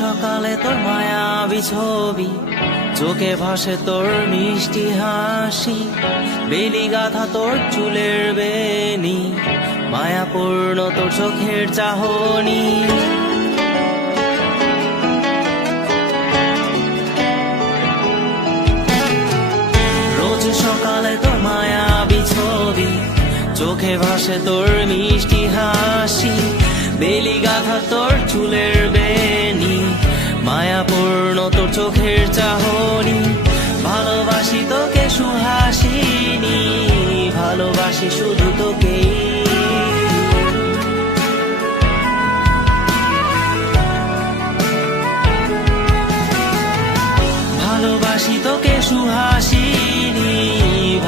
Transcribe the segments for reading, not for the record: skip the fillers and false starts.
সকালে তোর মায়াবী ছবি, চোখে ভাসে তোর মিষ্টি হাসি, বেলি গাথা তোর চুলের বেনি, মায়াপূর্ণ তোর চোখের চাহনি। রোজ সকালে তোর মায়াবী ছবি, চোখে ভাসে তোর মিষ্টি হাসি, বেলি গাথা তোর চুলের বেনি, মায়াপূর্ণ তোর চোখের চাহনি। ভালোবাসি তোকে সুহাসিনী, ভালোবাসি শুধু তোকেই। ভালোবাসি তোকে সুহাসিনী,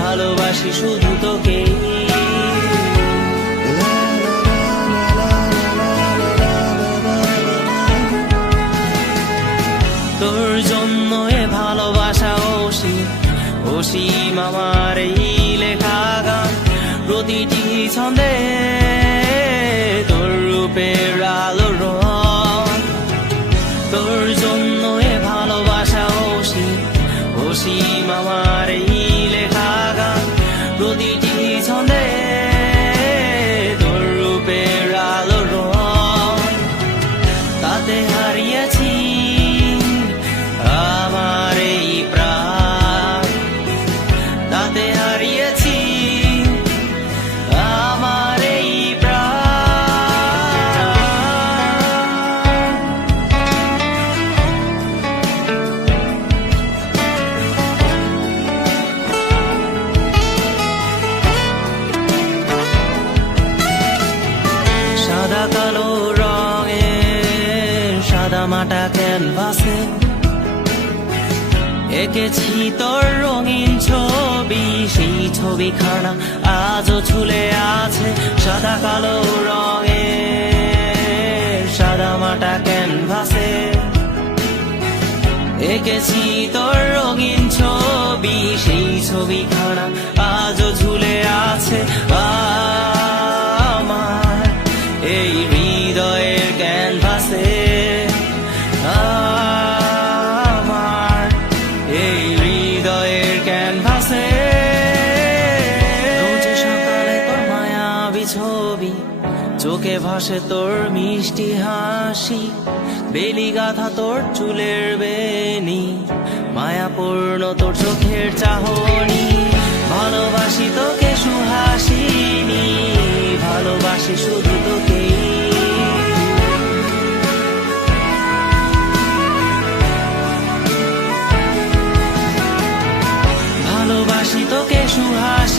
ভালোবাসি শুধু তোকেই। তোর জন্য এ ভালোবাসা অসীম আমার এই লেখা গান, প্রতিটি ছন্দে তোর রূপের আলো রং। তোর জন্য এ ভালোবাসা অসীম আমার এই লেখা গান, প্রতিটি ছন্দে তোর রূপের আলো রং। তাতে হারিয়েছি আমার এই প্রাণ, তাতে হারিয়েছি আমার এই প্রাণ। সাদা কালো রঙের সাদা মাটা ক্যানভাসে এঁকেছি তোর রঙিন ছবি, সেই ছবিখানা আজও ঝুলে আছে। সাদা কালো রঙের সাদা মাটা ক্যানভাসে এঁকেছি তোর রঙিন ছবি, সেই ছবিখানা আজও ঝুলে আছে আমার এই হৃদয়ের ক্যানভাসে। আমার এই হৃদয়ের ক্যানভাসে রোজ সকালে তোর মায়াবী ছবি, চোখে ভাসে তোর মিষ্টি হাসি, বেলি গাথা তোর চুলের বেনি, মায়াপূর্ণ তোর চোখের চাহনি। ভালোবাসি তোকে সুহাসিনী, ভালোবাসি শুধু তোকেই। ভালোবাসি তোকে সুহাসিনী,